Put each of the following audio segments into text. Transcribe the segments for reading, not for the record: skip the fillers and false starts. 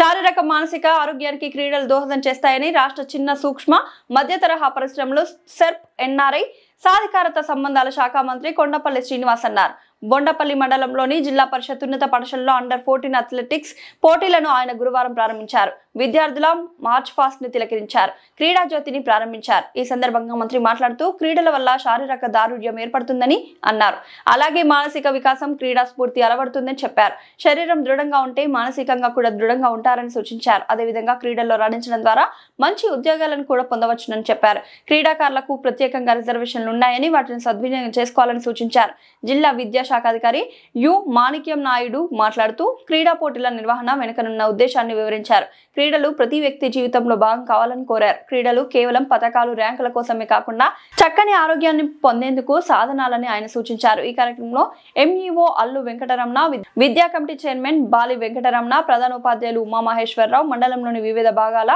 శారీరక మానసిక ఆరోగ్యానికి క్రీడలు దోహదం చేస్తాయని రాష్ట్ర చిన్న సూక్ష్మ మధ్య తరహా పరిశ్రమలు సెర్ప్ ఎన్ఆర్ఐ సాధికారత సంబంధాల శాఖ మంత్రి కొండపల్లి శ్రీనివాస్ అన్నారు. బొండపల్లి మండలంలోని జిల్లా పరిషత్ ఉన్నత పాఠశాలలో అండర్-14 అథ్లెటిక్స్ పోటీలను ఆయన గురువారం ప్రారంభించారు. విద్యార్థుల మార్చ్ పాస్ట్ ని తిలకరించారు. క్రీడా జ్యోతిని ప్రారంభించారు. ఈ సందర్భంగా మంత్రి మాట్లాడుతూ క్రీడల వల్ల శారీరక దారుఢ్యం ఏర్పడుతుందని అన్నారు. అలాగే మానసిక వికాసం, క్రీడా స్ఫూర్తి అలవడుతుందని చెప్పారు. శరీరం దృఢంగా ఉంటే మానసికంగా కూడా దృఢంగా ఉంటారని సూచించారు. అదేవిధంగా క్రీడల్లో రాణించడం ద్వారా మంచి ఉద్యోగాలను కూడా పొందవచ్చునని చెప్పారు. క్రీడాకారులకు ప్రత్యేకంగా రిజర్వేషన్లు ఉన్నాయని వాటిని సద్వినియోగం చేసుకోవాలని సూచించారు. జిల్లా విద్యాశాఖ అధికారి యు మాణిక్యం నాయుడు మాట్లాడుతూ క్రీడా పోటీల నిర్వహణ వెనుకనున్న ఉద్దేశాన్ని వివరించారు. క్రీడలు ప్రతి వ్యక్తి జీవితంలో భాగం కావాలని కోరారు. క్రీడలు కేవలం పతకాలు, ర్యాంకుల కోసమే కాకుండా చక్కని ఆరోగ్యాన్ని పొందేందుకు సాధనాలని ఆయన సూచించారు. ఈ కార్యక్రమంలో ఎంఈఓ అల్లు వెంకటరమణ, విద్యా కమిటీ చైర్మన్ బాలి వెంకటరమణ, ప్రధాన ఉపాధ్యాయులు ఉమామహేశ్వరరావు, మండలంలోని వివిధ భాగాల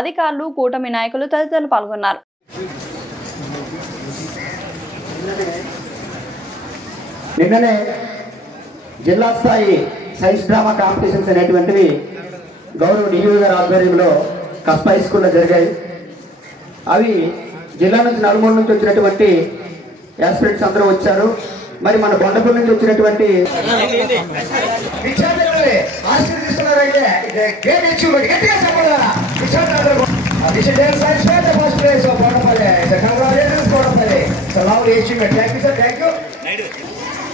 అధికారులు, కూటమి నాయకులు తదితరులు పాల్గొన్నారు. నిన్ననే జిల్లా స్థాయి సైన్స్ డ్రామా కాంపిటీషన్స్ అనేటువంటివి గౌరవ డిఓ గారి ఆధ్వర్యంలో కస్ప హై స్కూల్లో జరిగాయి. అవి జిల్లా నుంచి నలుమూల నుంచి వచ్చినటువంటి యాస్పిరెంట్స్ అందరూ వచ్చారు. మరి మన బొండపల్లి నుంచి వచ్చినటువంటి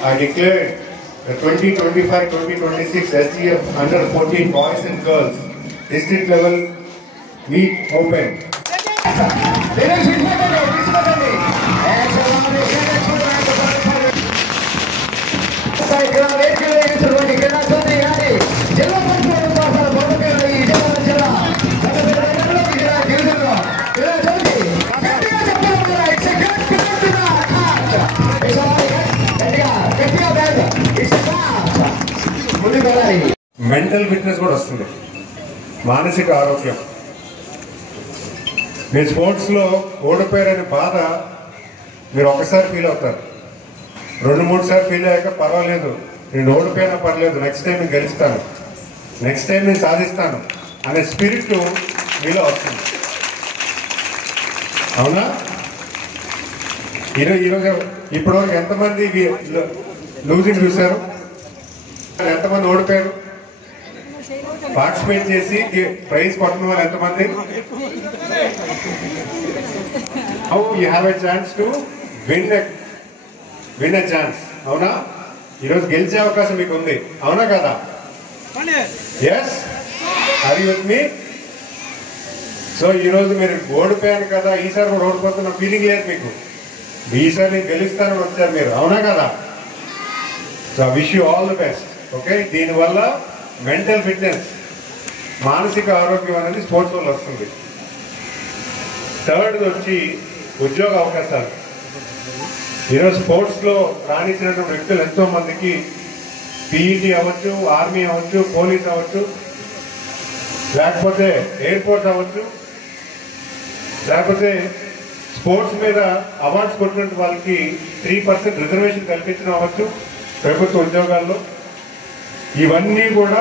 I declare the 2025-2026 SCF under-14 boys and girls district level meet open. Mental fitness కూడా వస్తుంది, మానసిక ఆరోగ్యం. మీరు స్పోర్ట్స్లో ఓడిపోయారనే బాధ మీరు ఒకసారి ఫీల్ అవుతారు, 2-3 సార్లు ఫీల్ అయ్యాక పర్వాలేదు, నేను ఓడిపోయినా పర్లేదు, నెక్స్ట్ టైం నేను గెలుస్తాను, నెక్స్ట్ టైం నేను సాధిస్తాను అనే స్పిరిట్ మీలో వస్తుంది. అవునా? ఈరోజు ఇప్పటివరకు ఎంతమంది లూజింగ్ చూశారు? ఎంతమంది ఓడిపోయారు? పార్టిసిపేట్ చేసి ప్రైజ్ కొట్టిన వాళ్ళు ఎంతమంది? How you have a chance to win a chance. అవునా? ఈరోజు గెలిచే అవకాశం మీకు ఉంది. అవునా కదా? Yes, are you with me? So ఈరోజు మీరు ఓడిపోయాను కదా, ఈసారి కూడా ఓడిపోతున్న ఫీలింగ్ లేదు మీకు. ఈసారి నేను గెలుస్తానని వచ్చారు మీరు. అవునా కదా? So I wish you all the best. Okay, దీనివల్ల మెంటల్ ఫిట్నెస్, మానసిక ఆరోగ్యం అనేది స్పోర్ట్స్ వల్ల వస్తుంది. థర్డ్ వచ్చి ఉద్యోగ అవకాశాలు. ఈరోజు స్పోర్ట్స్లో రాణించినటువంటి వ్యక్తులు ఎంతో మందికి పీఈటీ అవ్వచ్చు, ఆర్మీ అవ్వచ్చు, పోలీస్ అవ్వచ్చు, లేకపోతే ఎయిర్పోర్ట్ అవ్వచ్చు, లేకపోతే స్పోర్ట్స్ మీద అవార్డ్స్ కొట్టినట్టు వాళ్ళకి 3% రిజర్వేషన్ కల్పించడం అవ్వచ్చు ప్రభుత్వ ఉద్యోగాల్లో. ఇవన్నీ కూడా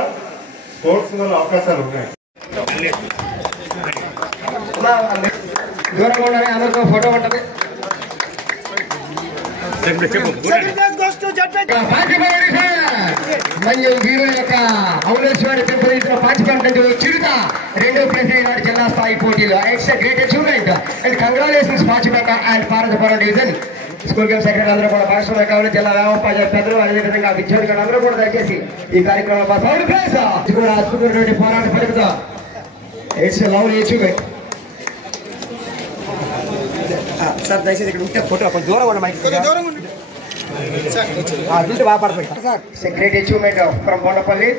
స్పోర్ట్స్ వల్ల అవకాశాలు ఉన్నాయి. అందరితో ఫోటో ఉంటుంది. వీరుల యొక్క ఔలేశ్వరి పెంపొందించిన పార్టిసిపెంట్ చిరుత 2వ ప్లేస్ ఈనాడు జిల్లా స్థాయి పోటీలో. It's a great achievement and congratulations participant and Parvathapuram division school game secretary అందరూ కూడా భాగస్వామ్యం కావాలి. జిల్లా వ్యాపార పెద్దలు, అదేవిధంగా విద్యార్థులు అందరూ కూడా దయచేసి ఈ కార్యక్రమంలో కూడా అద్భుతమైనటువంటి పోరాట ఫలితం. It's a lovely achievement. Sir దయచేసి ఇక్కడ ఉంటే ఫోటో కొంచెం దూరం ఉన్న mic great achievement from Bondapalli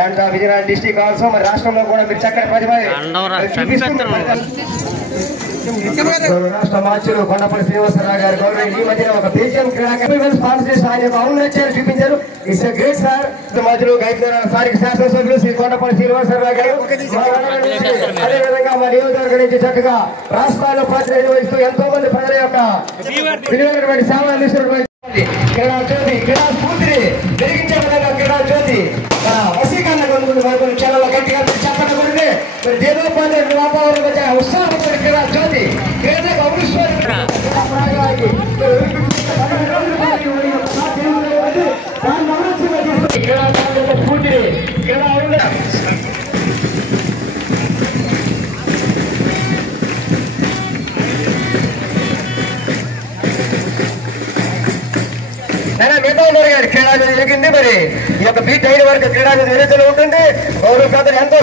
and Vizianagaram district also. మరి రాష్ట్రంలో కూడా మీరు చక్కటి ప్రతిభ రాష్ట్ర మార్చులు కొండపల్లి శ్రీనివాసరావు గారు గవర్నమెంట్ ఈ మధ్యన ఒక బీజియం క్రీడా స్పాన్సర్ చేసి ఆయన యొక్క ఔన్నత్యాలు చూపించారు. It's great sir. మధ్యలో స్థానిక శాసనసభ్యులు శ్రీ కొండపల్లి శ్రీనివాసరావు గారు, అదేవిధంగా మా నియోజకవర్గం నుంచి చక్కగా రాష్ట్రాల్లో పాత్ర నిర్వహిస్తూ ఎంతో మంది ప్రజల యొక్క విలువైనటువంటి సేవలు అందిస్తున్నటువంటి క్రీడా జ్యోతి, క్రీడా స్ఫూర్తిని పెరిగించే విధంగా క్రీడా జ్యోతి వసీకరణ కొన్ని క్షణాల్లో గట్టి ఉన్నారు గారి క్రీడా జరిగింది. మరి ఈ యొక్క బీట్ అయిన వరకు క్రీడా నివేదికలో ఉంటుంది. గౌరవ పెద్దలు ఎంతో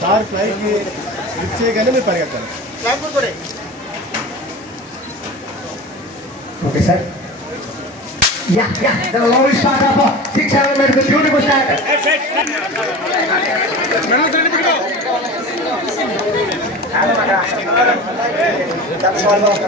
సార్ ఫ్లైట్ చేయగానే మీరు పరిగెత్తాలి. Okay sir. Yeah, the low shot up 600 meters, beautiful shot. That's one more.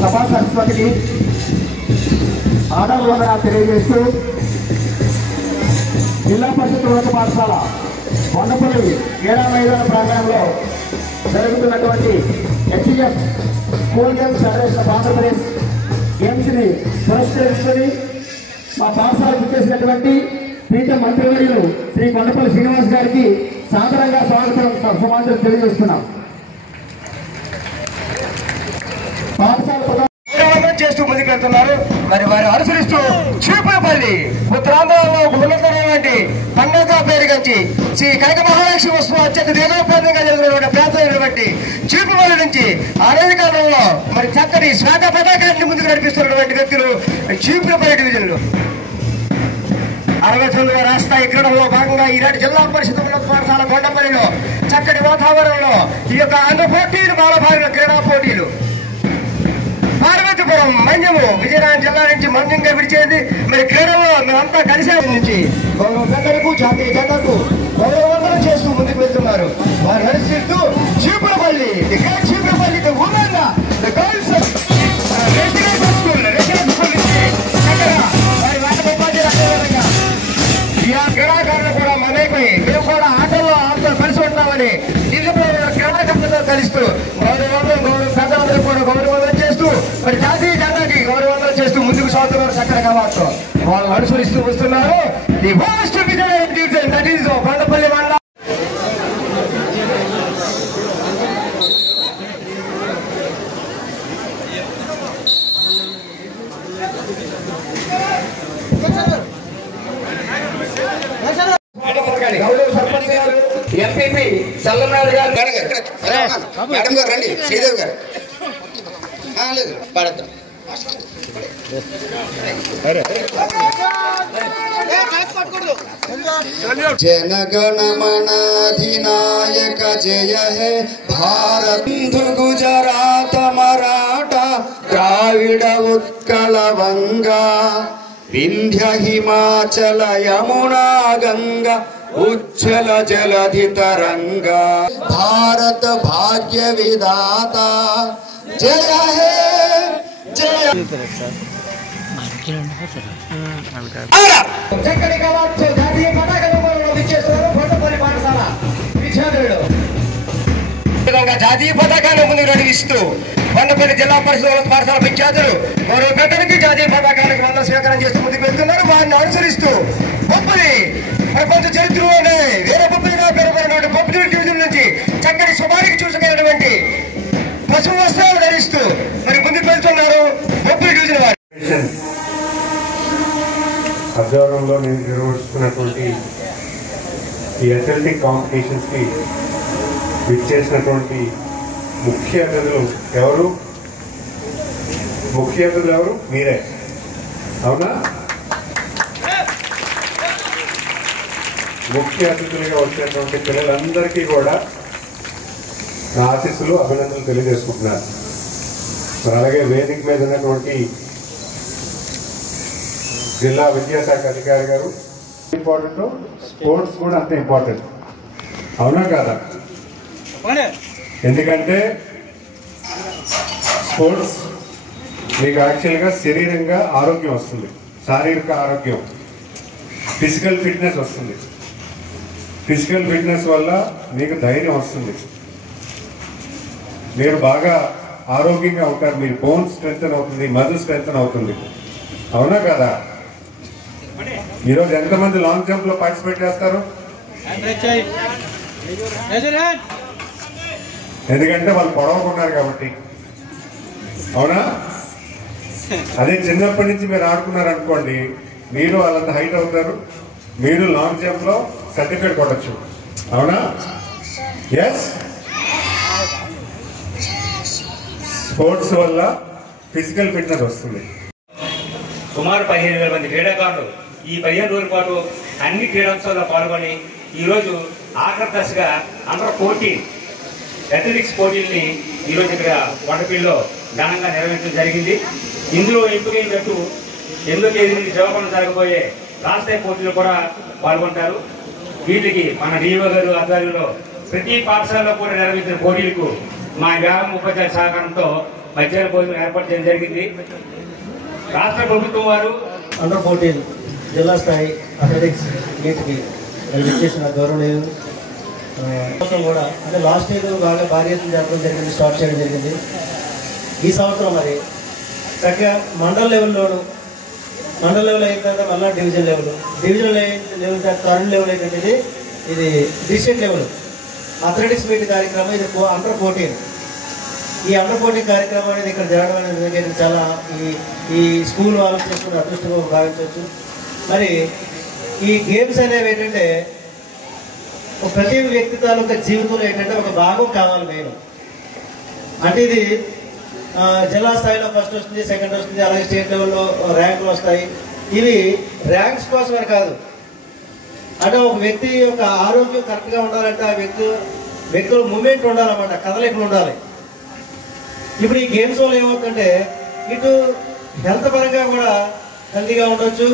సభా సరస్వతికి ఆదరణ తెలియజేస్తూ జిల్లా పరిషత్ ఉన్నత పాఠశాల కొండపల్లి క్రీడా మైదాన ప్రాంగణంలో జరుగుతున్నటువంటి HF school games federation of Andhra Pradesh games ని పురస్కరించుకొని మా పాఠశాలకు చేసినటువంటి ప్రీతం మంత్రివర్యులు శ్రీ కొండపల్లి శ్రీనివాస్ గారికి సాదరంగా స్వాగతం సమాచారం తెలియజేస్తున్నాం. చేస్తూ ముందుకెళ్తున్నారు. మరి వారు అనుసరిస్తూ చీపురపల్లి ఉత్తరాంధ్రలో ఉన్నతమైనటువంటి పండుగ పేరుగంచి శ్రీ కనక మహాలక్ష్మి ఉత్సవం అత్యంత దేవోపేతంగా జరిగినటువంటి ప్రాంతమైనటువంటి చీపురపల్లి నుంచి అనేక కాలంలో మరి చక్కటి శ్వేత పతాకాన్ని ముందుకు నడిపిస్తున్నటువంటి వ్యక్తులు చీపురపల్లి డివిజన్లు 69వ రాష్ట్ర క్రీడల్లో భాగంగా ఈనాటి జిల్లా పరిషత్ ఉన్నత పాఠశాల కొండపల్లిలో చక్కటి వాతావరణంలో ఈ యొక్క అండర్ 14 బాలభారుల క్రీడా పోటీలు పార్వతీపురం మన్యము విజయనగరం జిల్లా నుంచి మన్యంగా విడిచేది. మరి క్రీడల్లో మేమంతా కలిసే నుంచి గౌరవ పెద్దలకు జాతీయ జెండాకు గౌరవవందనం చేస్తూ ముందుకు వెళ్తున్నారు. వారు నడిచిస్తూ చీపురపల్లి చీపురపల్లికి ఊరంగా క్రీడాకారులు కూడా మమైపోయి మేము కూడా ఆటల్లో కలిసి ఉంటామని క్రీడాకారులతో కలుస్తూ గౌరవ పెద్దలందరూ కూడా గౌరవందనం చేస్తూ మరి జాతీయ జెండాకి గౌరవందనం చేస్తూ ముందుకు సాగుతున్నారు. చక్కగా మాత్రం వాళ్ళు అనుసరిస్తూ వస్తున్నారు. The first Vizianagaram division that is Kondapalli మండలం. ఎంపీపీ చల్లనాడు గారు మేడం గారు రండి. శ్రీదేవి గారు లేదు పడద్దాం. जनगणमनाधिनायक जय है भारत गुजरात मराठा द्राविड उत्कल वंगा विंध्य हिमाचल यमुना गंगा उज्जल जलधि तरंगा भारत भाग्य विधाता जय है जय। చక్కటి కవాచ్చు జాతీయ పతాకం ఇచ్చేస్తున్నారు కొండపల్లి పాఠశాల విద్యార్థులు. విధంగా జాతీయ పతాకాన్ని ముందుకు నడిపిస్తూ కొండపల్లి జిల్లా పరిషత్ పాఠశాల విద్యార్థులు మరో పెద్దలకి జాతీయ పతాకానికి వందన స్వీకారం చేస్తూ ముందుకు వెళ్తున్నారు. వారిని అనుసరిస్తూ బొబ్బలి ప్రపంచ చరిత్రలోనే వేరే బొబ్బలిగా పేరుపడినటువంటి బొబ్బలి డివిజన్ నుంచి చక్కటి శుభానికి చూసుకునేటువంటి పశువు వస్త్రాలు ధరిస్తూ మరి ముందుకు వెళ్తున్నారు బొబ్బలి డివిజన్ వారు. ఆధ్వర్యంలో నేను నిర్వహిస్తున్నటువంటి ఈ అథ్లెటిక్ కాంపిటీషన్స్ కి విచ్చేసినటువంటి ముఖ్య అతిథులు ఎవరు? ముఖ్య అతిథులు ఎవరు? మీరే, అవునా? ముఖ్య అతిథులుగా వచ్చినటువంటి పిల్లలందరికీ కూడా నా ఆశీస్సులు అభినందనలు తెలియజేసుకుంటున్నాను. అలాగే వేదిక మీద ఉన్నటువంటి జిల్లా విద్యాశాఖ అధికారి గారు ఇంపార్టెంట్, స్పోర్ట్స్ కూడా అంతే ఇంపార్టెంట్, అవునా కాదా? ఎందుకంటే స్పోర్ట్స్ మీకు యాక్చువల్గా శరీరంగా ఆరోగ్యం వస్తుంది, శారీరక ఆరోగ్యం, ఫిజికల్ ఫిట్నెస్ వస్తుంది. ఫిజికల్ ఫిట్నెస్ వల్ల మీకు ధైర్యం వస్తుంది, మీరు బాగా ఆరోగ్యంగా ఉంటారు, మీ బోన్ స్ట్రెంగ్తన్ అవుతుంది, మజిల్ స్ట్రెంగ్తన్ అవుతుంది. అవునా కదా? ఈరోజు ఎంతమంది లాంగ్ జంప్ లో పార్టిసిపేట్ చేస్తారు? ఎందుకంటే వాళ్ళు పొడవకున్నారు కాబట్టి. అవునా? అదే చిన్నప్పటి నుంచి మీరు ఆడుకున్నారు అనుకోండి, మీరు వాళ్ళంత హైట్ అవుతారు, మీరు లాంగ్ జంప్ లో సర్టిఫికేట్ కొట్టచ్చు. అవునా? ఎస్. స్పోర్ట్స్ వల్ల ఫిజికల్ ఫిట్నెస్ వస్తుంది. సుమారు 15,000 మంది క్రీడాకారులు ఈ 15 రోజుల పాటు అన్ని క్రీడోత్సవాల్లో పాల్గొని ఈరోజు ఆఖరి దశగా అండర్ 14 అథ్లెటిక్స్ పోటీల్ని ఈరోజు ఇక్కడ కొండపల్లిలో ఘనంగా నిర్వహించడం జరిగింది. ఇందులో ఎంపికైన జట్టు 8వ తేదీ నుండి శ్రీకాకుళం జరగబోయే రాష్ట్రీయ పోటీలు కూడా పాల్గొంటారు. వీటికి మన డిఓ గారు ఆధ్వర్యంలో ప్రతి పాఠశాలలో కూడా నిర్వహించిన పోటీలకు మా వ్యాయామ ఉపాధ్యాయుల సహకారంతో మధ్యాహ్న భోజనం ఏర్పాటు చేయడం జరిగింది. రాష్ట్ర ప్రభుత్వం వారు అండర్ 14 జిల్లా స్థాయి అథ్లెటిక్స్ మీట్కి చేసిన గౌరవనీయులు కూడా అంటే లాస్ట్ ఇయర్ బాగా భారీ ఎత్తున జరపడం జరిగింది, స్టార్ట్ చేయడం జరిగింది. ఈ సంవత్సరం మరి చక్కగా మండల్ లెవెల్లోను, మండల్ లెవెల్ అయిన తర్వాత మళ్ళీ డివిజన్ లెవెల్ లెవెల్ తర్వాత థర్డ్ లెవెల్ ఏంటంటే ఇది డిస్ట్రిక్ట్ లెవెల్ అథ్లెటిక్స్ మీట్ కార్యక్రమం. ఇది అండర్ 14. ఈ అండర్ 14 కార్యక్రమం అనేది ఇక్కడ జరగడం అనేది చాలా ఈ స్కూల్ వాళ్ళు చేసుకున్న అదృష్టంగా భావించవచ్చు. మరి ఈ గేమ్స్ అనేవి ఏంటంటే ప్రతి వ్యక్తి తాలూకా జీవితంలో ఏంటంటే ఒక భాగం కావాలి మెయిన్. అంటే ఇది జిల్లా స్థాయిలో ఫస్ట్ వస్తుంది, సెకండ్ వస్తుంది, అలాగే స్టేట్ లెవెల్లో ర్యాంకులు వస్తాయి. ఇవి ర్యాంక్స్ కోసమే కాదు, అంటే ఒక వ్యక్తి యొక్క ఆరోగ్యం కరెక్ట్గా ఉండాలంటే ఆ వ్యక్తుల మూమెంట్ ఉండాలన్నమాట, కదలికలు ఉండాలి. ఇప్పుడు ఈ గేమ్స్ వల్ల ఏమవుతుందంటే ఇటు హెల్త్ పరంగా కూడా హెల్తీగా ఉండొచ్చు.